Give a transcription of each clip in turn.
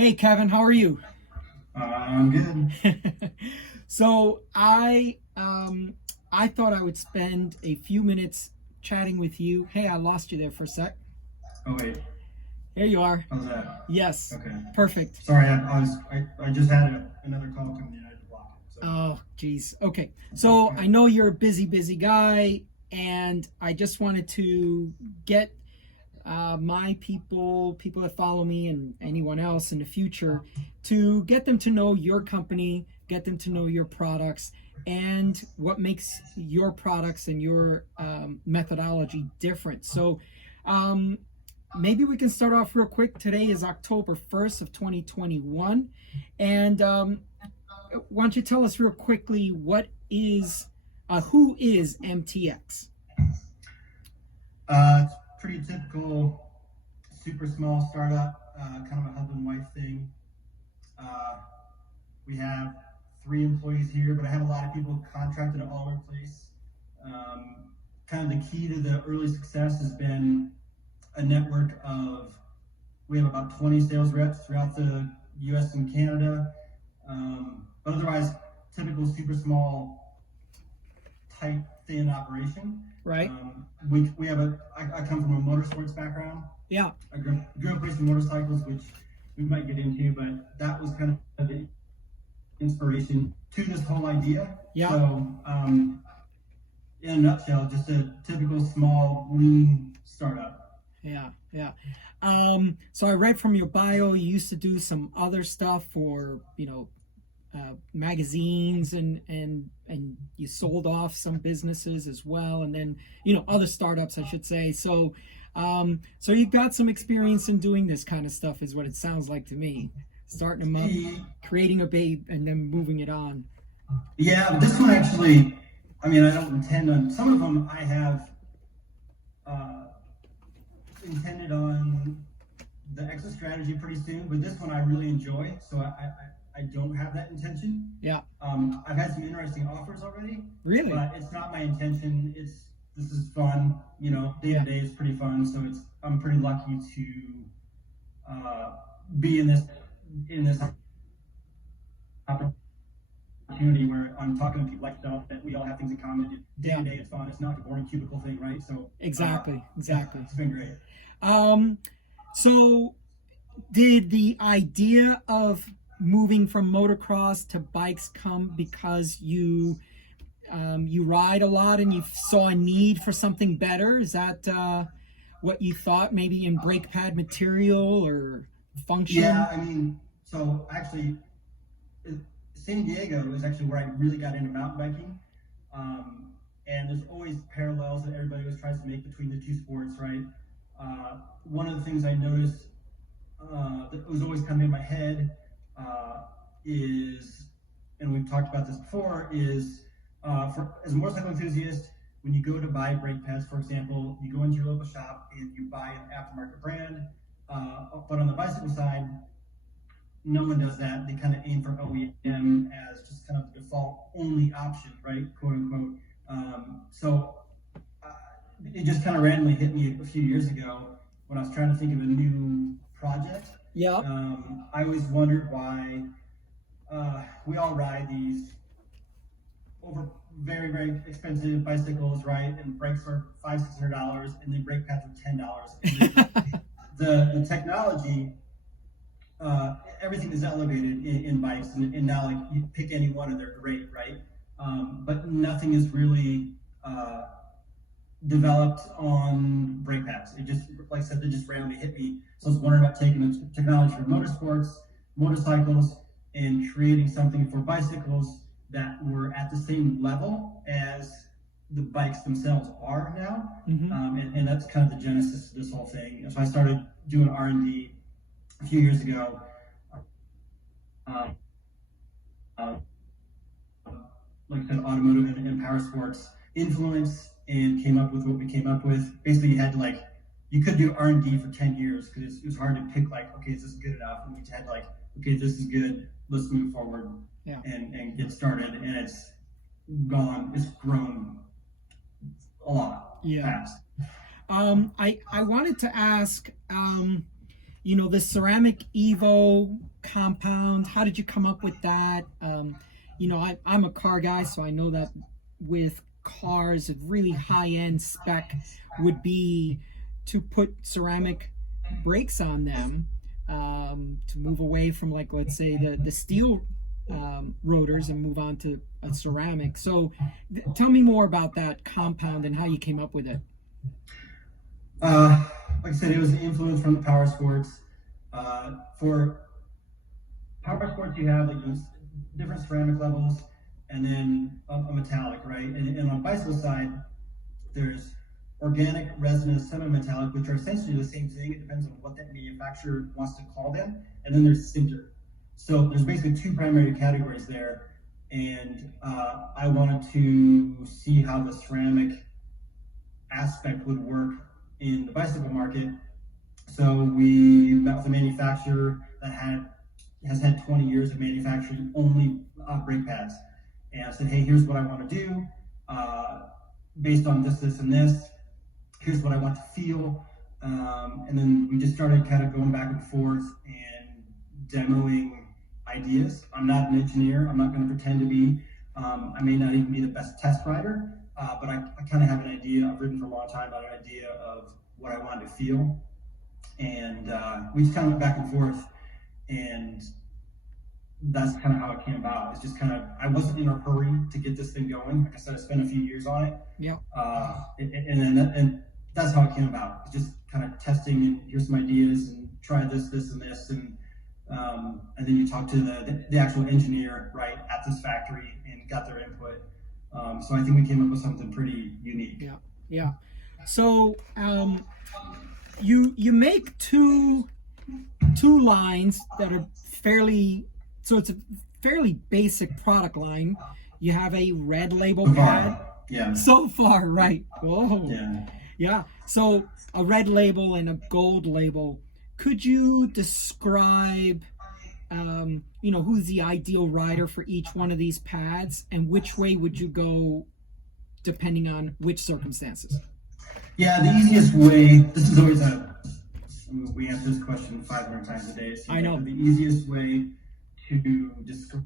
Hey Kevin, how are you? I'm good. So I thought I would spend a few minutes chatting with you. Hey, I lost you there for a sec. Oh wait, Here you are. how's that? Yes, Okay. perfect. Sorry, I just had another call coming in. I had to block it. So Oh, geez. Okay. So go I ahead. know you're a busy guy, and I just wanted to get my people that follow me, and anyone else in the future, to get them to know your company, get them to know your products, and what makes your products and your methodology different. So um, maybe we can start off real quick. Today is October 1st of 2021. And why don't you tell us real quickly who is MTX? It's pretty typical, super small startup, kind of a husband and wife thing. Uh, we have 3 employees here, but I have a lot of people contracted all over the place. Um, Kind of the key to the early success has been a network of. We have about 20 sales reps throughout the U.S. and Canada. But otherwise, typical super small, tight, thin operation. Right? We have I come from a motorsports background. Yeah. I grew up racing motorcycles, which we might get into, but that was kind of the inspiration to this whole idea. Yeah. So, in a nutshell, just a typical small, lean startup. Yeah. So I read from your bio you used to do some other stuff for, magazines, and you sold off some businesses as well, and then other startups, I should say. So you've got some experience in doing this kind of stuff, is what it sounds like to me. Starting them up, creating a babe, and then moving it on. Yeah, this one actually, I mean, I don't intend on some of them. I have uh, intended on the exit strategy pretty soon, but this one I really enjoy, so I don't have that intention. Yeah. I've had some interesting offers already, Really? but it's not my intention. This is fun, day to Yeah. day is pretty fun. So I'm pretty lucky to be in this opportunity where I'm talking to people like yourself that we all have things in common. Day to day, it's fun. It's not the boring cubicle thing, right? So yeah, Exactly. it's been great. Um, so did the idea of moving from motocross to bikes come because you ride a lot and you saw a need for something better? Is that what you thought, maybe in brake pad material or Yeah, function? I mean, so actually, San Diego is actually where I really got into mountain biking. Um, and there's always parallels that everybody always tries to make between the two sports, right? One of the things I noticed that was always kind of in my head uh, is, and we've talked about this before, is as a motorcycle enthusiast, when you go to buy brake pads, for example, you go into your local shop and you buy an aftermarket brand. But on the bicycle side, no one does that. They kind of aim for OEM as just kind of the default only option, right? Quote unquote. So uh, it just kind of randomly hit me a few years ago when I was trying to think of a new project. Yep. I always wondered why we all ride these over very expensive bicycles, right? And brakes are $500-$600, and then brake pads are $10. And the technology, everything is elevated in bikes, and now like you pick any one and they're great, right? But nothing is really developed on brake pads. It just, like I said, they just randomly hit me. So I was wondering about taking the technology from motorsports, motorcycles, and creating something for bicycles that were at the same level as the bikes themselves are now. Mm-hmm. And that's kind of the genesis of this whole thing. So I started doing R&D a few years ago. Uh, uh, like I said, automotive and power sports influence, and came up with what we came up with. Basically, you could do R&D for 10 years because it was hard to pick okay, is this good enough? And we had okay, this is good, let's move forward. Yeah. And get started. And it's grown a lot Yeah. fast. I wanted to ask, the ceramic Evo compound. How did you come up with that? I'm a car guy, so I know that with cars, a really high end spec would be to put ceramic brakes on them, to move away from, like, let's say the steel rotors and move on to a ceramic. So tell me more about that compound and how you came up with it. Like I said, it was an influence from the power sports. For power sports, you have like those different ceramic levels, and then a metallic, right? And on the bicycle side, there's organic, resinous, semi-metallic, which are essentially the same thing. It depends on what that manufacturer wants to call them. And then there's sinter. So there's basically two primary categories there. And I wanted to see how the ceramic aspect would work in the bicycle market. So we met with a manufacturer that has had 20 years of manufacturing only brake pads. And I said, hey, here's what I want to do based on this, this, and this. Here's what I want to feel. And then we just started kind of going back and forth and demoing ideas. I'm not an engineer. I'm not going to pretend to be. I may not even be the best test rider, but I kind of have an idea. I've ridden for a long time about an idea of what I wanted to feel. And we just kind of went back and forth. And that's kind of how it came about. It's just kind of, I wasn't in a hurry to get this thing going. Like I said, I spent a few years on it. Yeah. And that's how it came about. It's just kind of testing, and here's some ideas, and try this, this, and this, and then you talk to the actual engineer, right, at this factory and got their input. So I think we came up with something pretty unique. Yeah. Yeah. So you make two lines that are fairly, so it's a fairly basic product line. You have a red label pad. Yeah. So far, right. Whoa. Yeah. Yeah. So a red label and a gold label. Could you describe, who's the ideal rider for each one of these pads, and which way would you go depending on which circumstances? Yeah, the easiest way, this is always we answer this question 500 times a day. I know. Like the easiest way to describe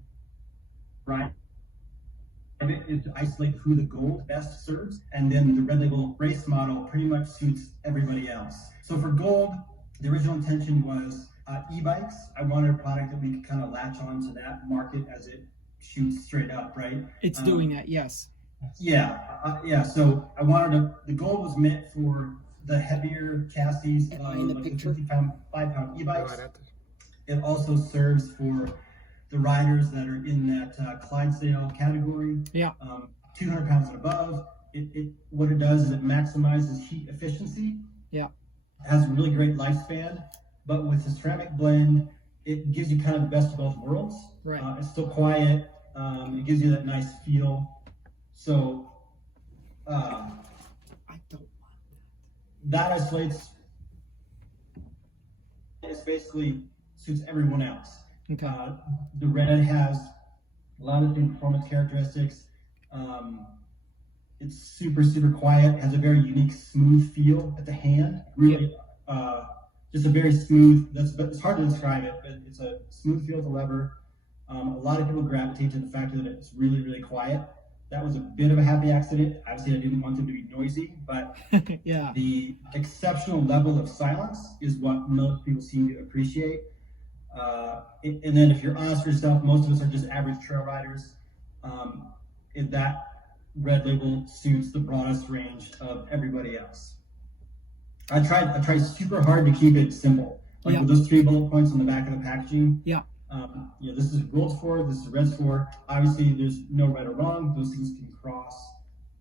it is to isolate who the gold best serves, and then the red label race model pretty much suits everybody else. So for gold, the original intention was e-bikes. I wanted a product that we could kind of latch on to that market as it shoots straight up, right? It's doing that, yes. Yeah. So I wanted the gold was meant for the heavier chassis, in the picture? 5-pound e-bikes. It also serves for the riders that are in that Clydesdale category. Yeah. 200 pounds and above. What it does is it maximizes heat efficiency. Yeah. It has a really great lifespan, but with the ceramic blend, it gives you kind of the best of both worlds. Right. It's still quiet. It gives you that nice feel. So I don't want that isolates. It basically suits everyone else. Okay. The red has a lot of different performance characteristics. It's super, super quiet. It has a very unique, smooth feel at the hand. Really, just a very smooth. It's hard to describe it, but it's a smooth feel at the lever. A lot of people gravitate to the fact that it's really, really quiet. That was a bit of a happy accident. Obviously, I didn't want them to be noisy, but yeah. The exceptional level of silence is what most people seem to appreciate. And then if you're honest with yourself, most of us are just average trail riders. That red label suits the broadest range of everybody else. I tried super hard to keep it simple. Like with those 3 bullet points on the back of the packaging. Yeah. This is gold's for, this is red's for. Obviously, there's no right or wrong. Those things can cross,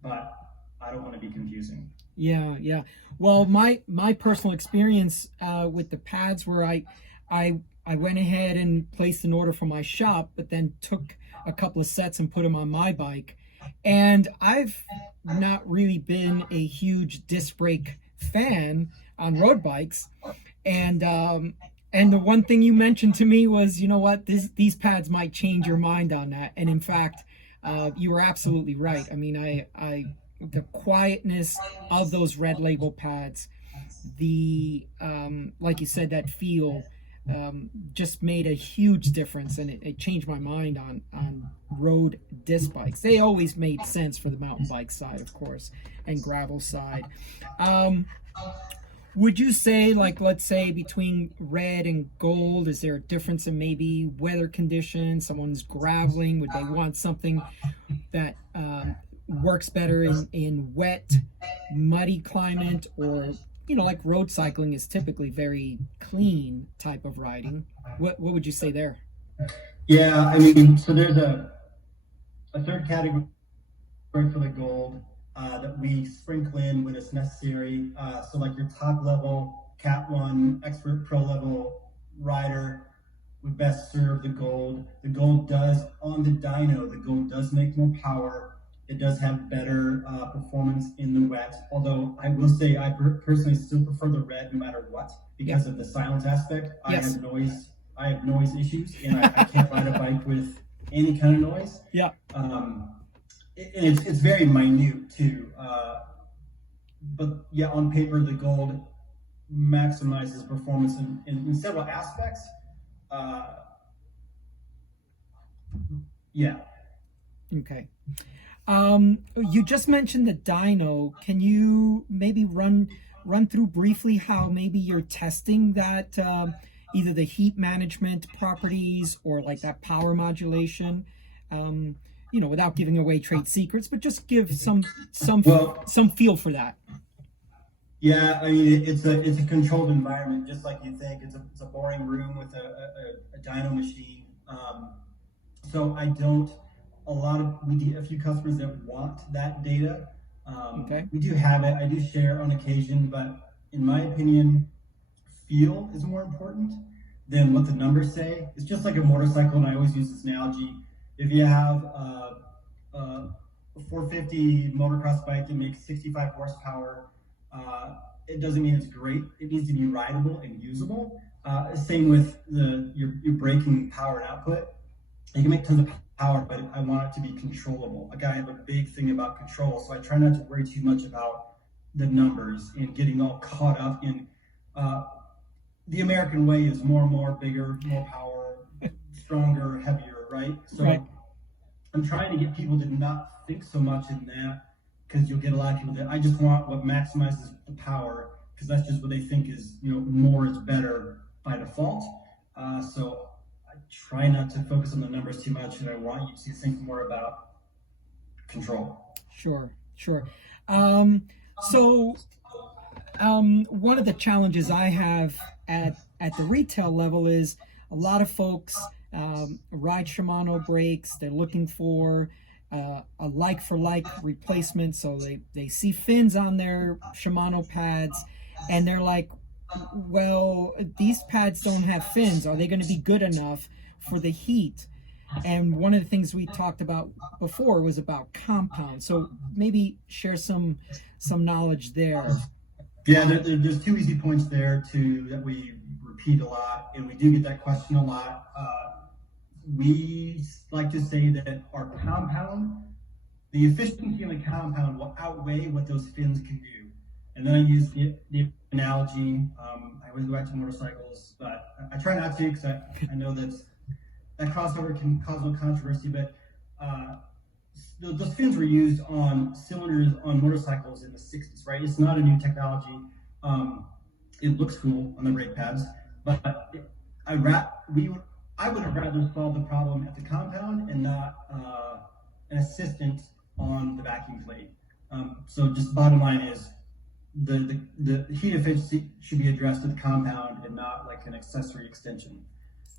but I don't want to be confusing. Yeah. Well, my personal experience with the pads, where I went ahead and placed an order for my shop, but then took a couple of sets and put them on my bike. And I've not really been a huge disc brake fan on road bikes. And the one thing you mentioned to me was, you know what, these pads might change your mind on that. And in fact, you were absolutely right. I mean, the quietness of those red label pads the like you said, that feel just made a huge difference, and it changed my mind on road disc bikes. They always made sense for the mountain bike side, of course, and gravel side. Um, would you say, like, let's say between red and gold, is there a difference in maybe weather conditions? Someone's graveling, would they want something that works better in wet, muddy climate, or like road cycling is typically very clean type of riding? What would you say there? Yeah, I mean, so there's a third category for the gold that we sprinkle in when it's necessary. So like your top level Cat 1 expert pro level rider would best serve the gold. The gold does, on the dyno, the gold does make more power. It does have better performance in the wet. Although I will say I personally still prefer the red no matter what because of the silence aspect. Yes. I have noise issues, and I can't ride a bike with any kind of noise. Yeah. It's very minute too. But yeah, on paper, the gold maximizes performance in several aspects. Yeah. Okay. You just mentioned the dyno. Can you maybe run through briefly how maybe you're testing that either the heat management properties or like that power modulation? Without giving away trade secrets, but just give some feel for that. Yeah, I mean it's a controlled environment, just like you think. It's a boring room with a dyno machine. So I don't. We do a few customers that want that data. Okay. We do have it. I do share on occasion, but in my opinion, feel is more important than what the numbers say. It's just like a motorcycle, and I always use this analogy. If you have a 450 motocross bike that makes 65 horsepower, it doesn't mean it's great. It needs to be rideable and usable. Same with your braking power and output. You can make tons of power, but I want it to be controllable. Like I have a big thing about control, so I try not to worry too much about the numbers and getting all caught up in the American way is more and more, bigger, more power, stronger, heavier, right? So right. I'm trying to get people to not think so much in that, because you'll get a lot of people that I just want what maximizes the power, because that's just what they think is, more is better by default. So I try not to focus on the numbers too much, and I want you to think more about control. Sure. One of the challenges I have at the retail level is a lot of folks ride Shimano brakes. They're looking for a like for like replacement, so they see fins on their Shimano pads, and they're like, well, these pads don't have fins. Are they going to be good enough for the heat? And one of the things we talked about before was about compound. So maybe share some knowledge there. Yeah, there's two easy points there too that we repeat a lot, and we do get that question a lot. We like to say that our compound, the efficiency in the compound will outweigh what those fins can do. And then I use the analogy. I always go back to motorcycles, but I try not to, because I know that crossover can cause a little controversy. But those fins were used on cylinders on motorcycles in the 60s, right? It's not a new technology. It looks cool on the brake pads, but I would have rather solved the problem at the compound and not an assistant on the backing plate. So just bottom line is the heat efficiency should be addressed at the compound and not like an accessory extension.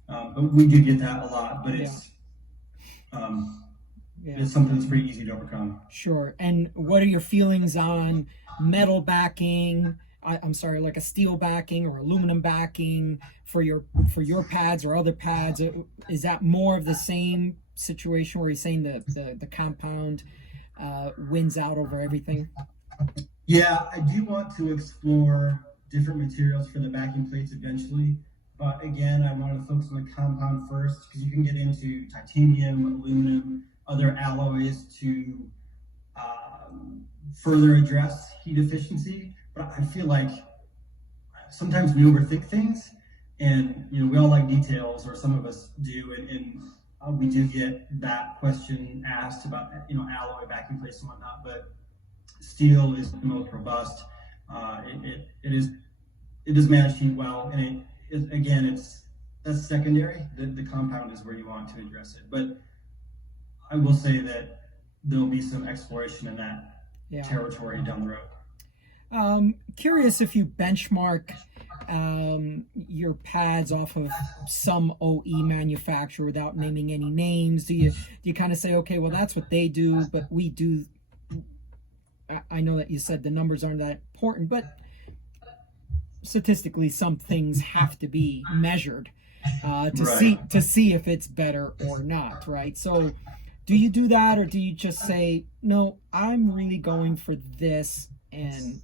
But we do get that a lot, but it's something that's pretty easy to overcome. Sure. And what are your feelings on metal backing? I'm sorry, like a steel backing or aluminum backing for your pads or other pads? Is that more of the same situation where you're saying the compound wins out over everything? Yeah, I do want to explore different materials for the backing plates eventually. But again, I want to focus on the compound first, because you can get into titanium, aluminum, other alloys to further address heat efficiency. But I feel like sometimes we overthink things, and we all like details, or some of us do, and we do get that question asked about alloy, backing plates, and whatnot. But steel is the most robust. It is managed heat well, and again, that's secondary. The compound is where you want to address it. But I will say that there'll be some exploration in that territory down the road. Curious if you benchmark your pads off of some OE manufacturer without naming any names. Do you kind of say, okay, well, that's what they do, but we do. I know that you said the numbers aren't that important, but statistically, some things have to be measured to see if it's better or not, right? So, do you do that, or do you just say, no, I'm really going for this, and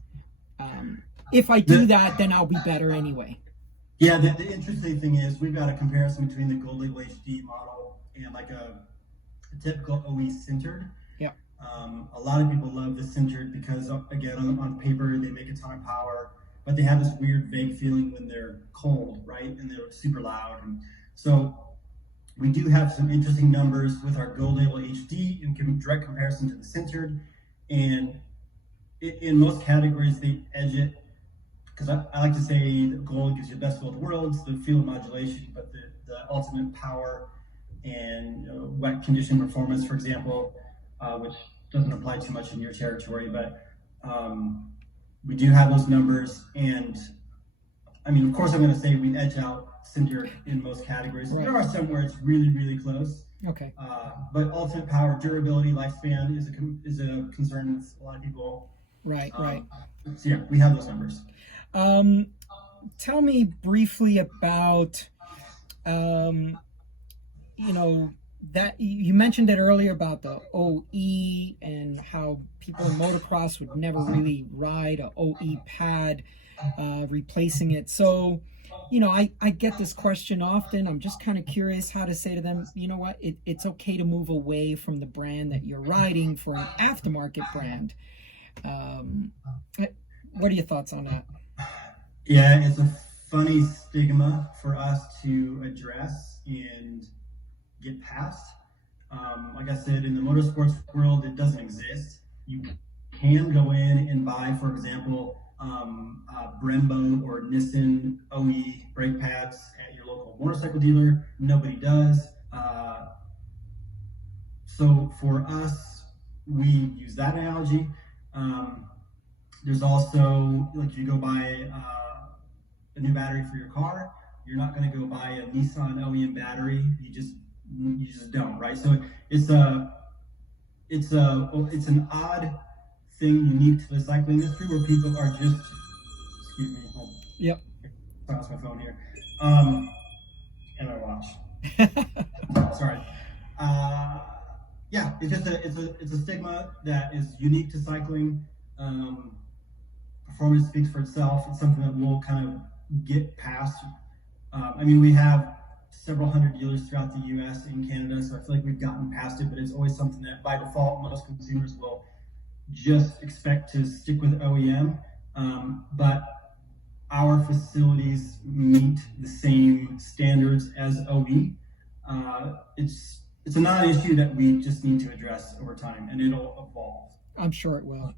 if I do that, then I'll be better anyway? Yeah, the interesting thing is we've got a comparison between the Gold Label HD model and like a typical OE sintered. Yeah. A lot of people love the sintered because, again, on paper they make a ton of power, but they have this weird vague feeling when they're cold, right? And they're super loud. And so we do have some interesting numbers with our Gold Label HD in direct comparison to the sintered. And in most categories, they edge it, because I like to say the gold gives you the best of both worlds, the feel of modulation, but the ultimate power and wet condition performance, for example, which doesn't apply too much in your territory, but we do have those numbers. And I mean, of course, I'm going to say we edge out sintered in most categories. Right. There are some where it's really, really close. Okay. But ultimate power, durability, lifespan is a concern with a lot of people. Right, right. So yeah, we have those numbers. Tell me briefly about, that you mentioned it earlier about the OE and how people in motocross would never really ride a OE pad, replacing it. So, I get this question often. I'm just kind of curious how to say to them, you know what, it's okay to move away from the brand that you're riding for an aftermarket brand. What are your thoughts on that? Yeah, it's a funny stigma for us to address and get past. Like I said, in the motorsports world, it doesn't exist. You can go in and buy, for example, Brembo or Nissan OE brake pads at your local motorcycle dealer. Nobody does. So for us, we use that analogy. There's also, like, you go buy a new battery for your car, you're not going to go buy a Nissan OEM battery. You just don't, right? So it's an odd thing unique to the cycling industry where people are just, excuse me, yep, toss my phone here, and my watch. Sorry. Yeah, it's just it's a stigma that is unique to cycling. Performance speaks for itself. It's something that we'll kind of get past. I mean, we have several hundred dealers throughout the U.S. and Canada, so I feel like we've gotten past it, but it's always something that by default most consumers will just expect to stick with OEM. But our facilities meet the same standards as OE. It's a non-issue that we just need to address over time, and it'll evolve. I'm sure it will.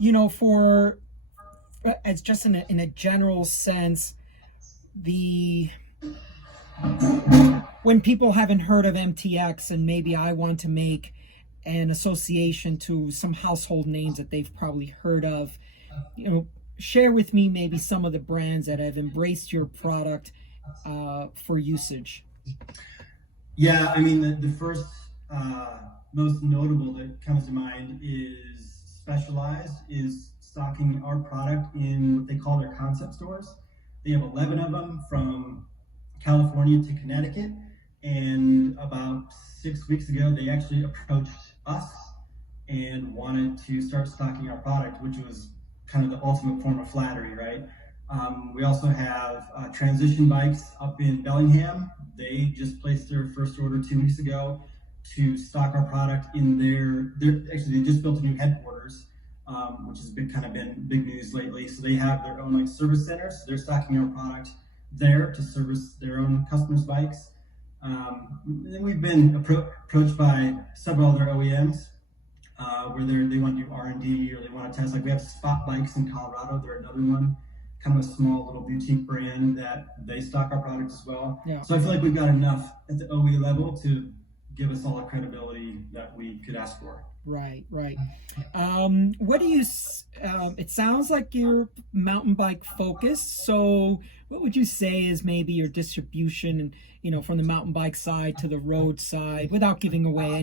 Yeah. For as just in a general sense, when people haven't heard of MTX and maybe I want to make an association to some household names that they've probably heard of, share with me maybe some of the brands that have embraced your product for usage. Yeah, I mean, the first most notable that comes to mind is Specialized is stocking our product in what they call their concept stores. They have 11 of them from California to Connecticut, and about 6 weeks ago they actually approached us and wanted to start stocking our product, which was kind of the ultimate form of flattery, right? We also have Transition Bikes up in Bellingham. They just placed their first order 2 weeks ago to stock our product in actually they just built a new headquarters which has been big news lately. So they have their own like service center, so they're stocking our product there to service their own customers' bikes. And we've been approached by several other OEMs where they want to do R&D or they want to test. Like we have Spot Bikes in Colorado. They're another one, kind of a small little boutique brand that they stock our product as well. Yeah. So I feel like we've got enough at the OE level to give us all the credibility that we could ask for. Right. What do you? It sounds like you're mountain bike focused. So, what would you say is maybe your distribution, and from the mountain bike side to the road side, without giving away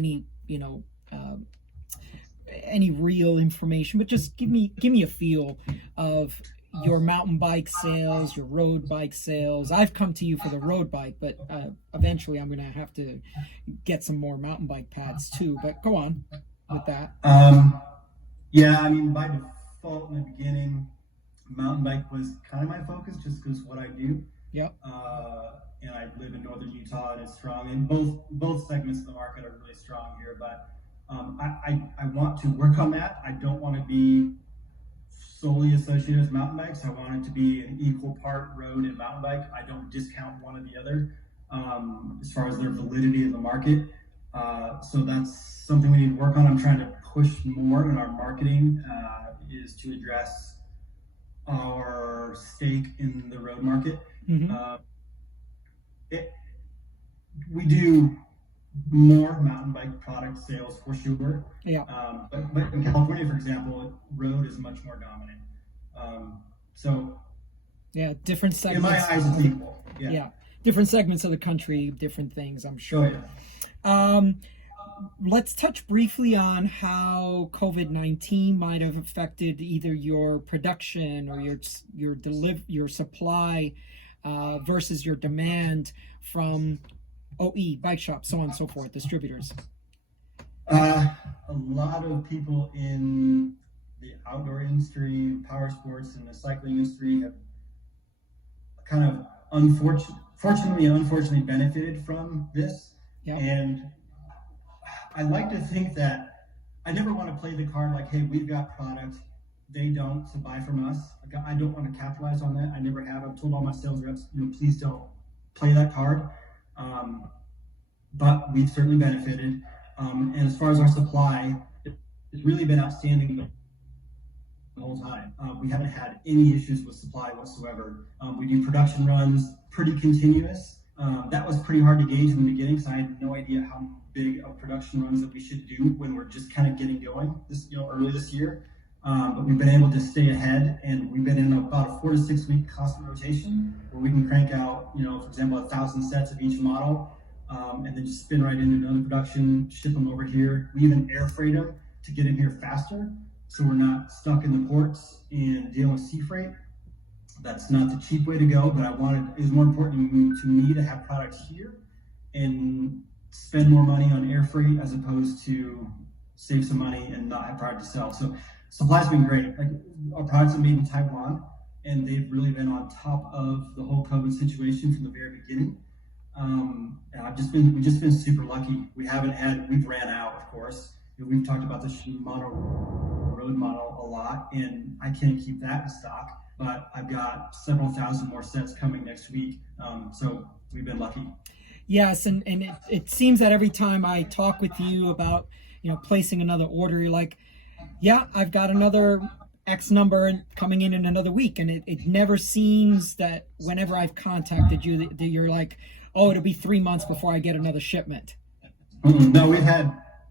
any real information, but just give me a feel of your mountain bike sales, your road bike sales. I've come to you for the road bike, but eventually I'm going to have to get some more mountain bike pads too. But go on with that. Yeah, I mean, by default in the beginning, mountain bike was kind of my focus just because what I do. Yep. And I live in northern Utah and it's strong. And both segments of the market are really strong here. But I want to work on that. I don't want to be solely associated with mountain bikes. I want it to be an equal part road and mountain bike. I don't discount one or the other as far as their validity in the market. So that's something we need to work on. I'm trying to push more in our marketing is to address our stake in the road market. Mm-hmm. We do more mountain bike product sales for sure. Yeah. But in California, for example, road is much more dominant. So yeah, different segments. In my eyes, it's equal. Yeah. Different segments of the country, different things, I'm sure. Oh, yeah. Let's touch briefly on how COVID-19 might have affected either your production or your supply versus your demand from OE, bike shops, so on and so forth, distributors. A lot of people in the outdoor industry, power sports, and the cycling industry have kind of fortunately and unfortunately benefited from this. Yep. And I like to think that I never want to play the card like, hey, we've got product, they don't, so buy from us. I don't want to capitalize on that. I never have. I've told all my sales reps, please don't play that card. But we've certainly benefited. And as far as our supply, it's really been outstanding the whole time. We haven't had any issues with supply whatsoever. We do production runs pretty continuous. That was pretty hard to gauge in the beginning, so I had no idea how big of production runs that we should do when we're just kind of getting going early this year. But we've been able to stay ahead, and we've been in about a 4 to 6 week constant rotation where we can crank out, for example, 1,000 sets of each model, and then just spin right into another production, ship them over here. We even air freight them to get in here faster, so we're not stuck in the ports and dealing with sea freight. That's not the cheap way to go, but it was more important to me to have product here and spend more money on air freight as opposed to save some money and not have product to sell. So supply's been great. Like our products are made in Taiwan, and they've really been on top of the whole COVID situation from the very beginning. And we've just been super lucky. We've ran out, of course. We've talked about the Shimano road model a lot, and I can't keep that in stock, but I've got several thousand more sets coming next week. So we've been lucky. Yes, and it seems that every time I talk with you about placing another order, you're like, yeah, I've got another X number coming in another week, and it never seems that whenever I've contacted you that you're like, oh, it'll be 3 months before I get another shipment. No,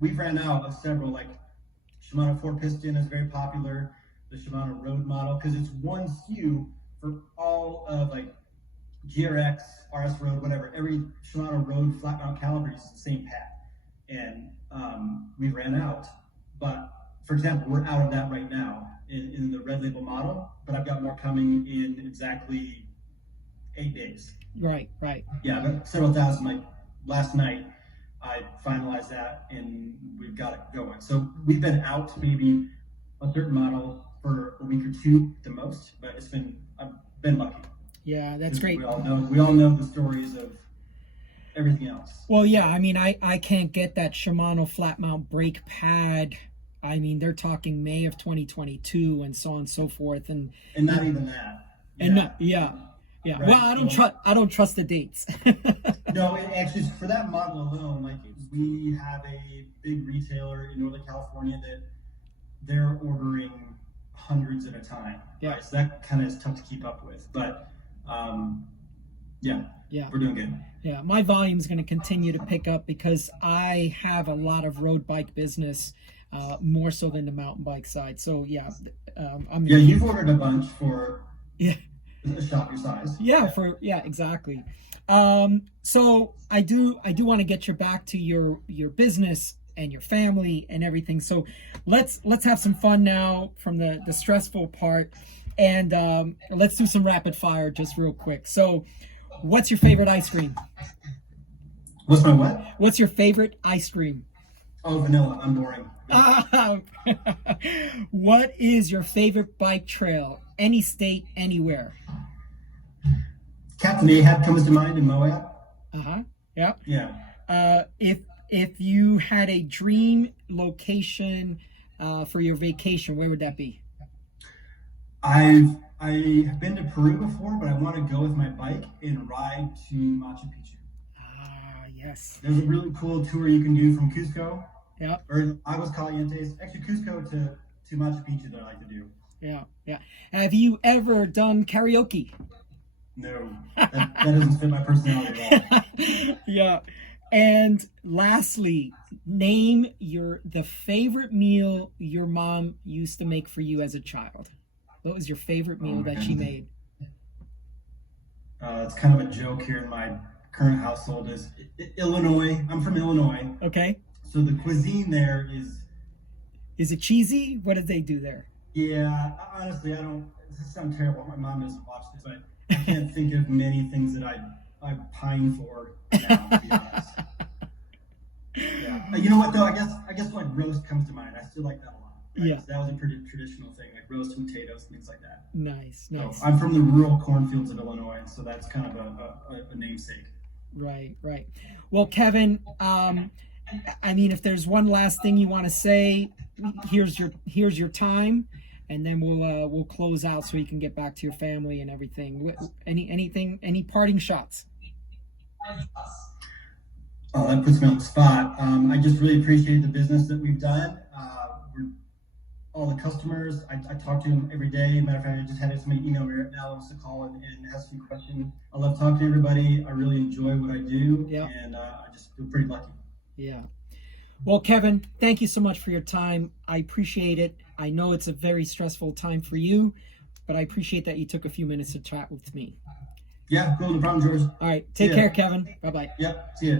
we've ran out of several. Like Shimano 4-piston is very popular, the Shimano road model, because it's one SKU for all of like GRX, RS Road, whatever. Every Shimano road flat mount caliper is the same pad, and we ran out. But for example, we're out of that right now in the red label model, but I've got more coming in exactly 8 days. Right. Yeah, but several thousand. Like last night, I finalized that, and we've got it going. So we've been out maybe a certain model for a week or two the most, but I've been lucky. Yeah, that's great. We all know the stories of everything else. Well, yeah, I mean, I can't get that Shimano flat mount brake pad I mean, they're talking May of 2022 and so on and so forth, and not even that. and no, yeah. Yeah. Right. Well, I don't trust the dates. No, it actually, for that model alone, like we have a big retailer in Northern California that they're ordering hundreds at a time. Yeah. Right? So that kind of is tough to keep up with. But yeah, we're doing good. Yeah, my volume is going to continue to pick up because I have a lot of road bike business, more so than the mountain bike side. So yeah, you've ordered a bunch for yeah. a shop your size. Yeah, exactly. So I do want to get you back to your business and your family and everything. So let's have some fun now from the stressful part, and let's do some rapid fire just real quick. So, what's your favorite ice cream? What's my what? What's your favorite ice cream? Oh, vanilla. I'm boring. What is your favorite bike trail? Any state, anywhere. Captain Ahab comes to mind in Moab. Yeah. Yeah. If you had a dream location for your vacation, where would that be? I've been to Peru before, but I want to go with my bike and ride to Machu Picchu. Yes. There's a really cool tour you can do from Cusco. Yeah. Or Aguas Calientes. Actually, Cusco to Machu Picchu that I like to do. Yeah. Have you ever done karaoke? No, that doesn't fit my personality at all. Yeah. And lastly, name the favorite meal your mom used to make for you as a child. What was your favorite meal that she made? It's kind of a joke here in my current household is Illinois. I'm from Illinois. Okay. So the cuisine there is... Is it cheesy? What did they do there? Yeah, honestly, this sounds terrible. My mom doesn't watch this, but I can't think of many things that I pine for now, to be honest. Yeah. You know what though? I guess like roast comes to mind. I still like that a lot. Right? Yeah. So that was a pretty traditional thing, like roast potatoes, things like that. Nice. So I'm from the rural cornfields of Illinois, so that's kind of a namesake. Right. Well, Kevin, I mean, if there's one last thing you want to say, here's your time, and then we'll close out so you can get back to your family and everything. Any parting shots? Oh, that puts me on the spot. I just really appreciate the business that we've done. All the customers, I talk to them every day. Matter of fact, I just had somebody email me right now, wants to call and ask me a question. I love talking to everybody. I really enjoy what I do, and I just feel pretty lucky. Yeah. Well, Kevin, thank you so much for your time. I appreciate it. I know it's a very stressful time for you, but I appreciate that you took a few minutes to chat with me. Yeah, cool. No problem, George. All right. Take care, Kevin. Bye-bye. Yep. See ya.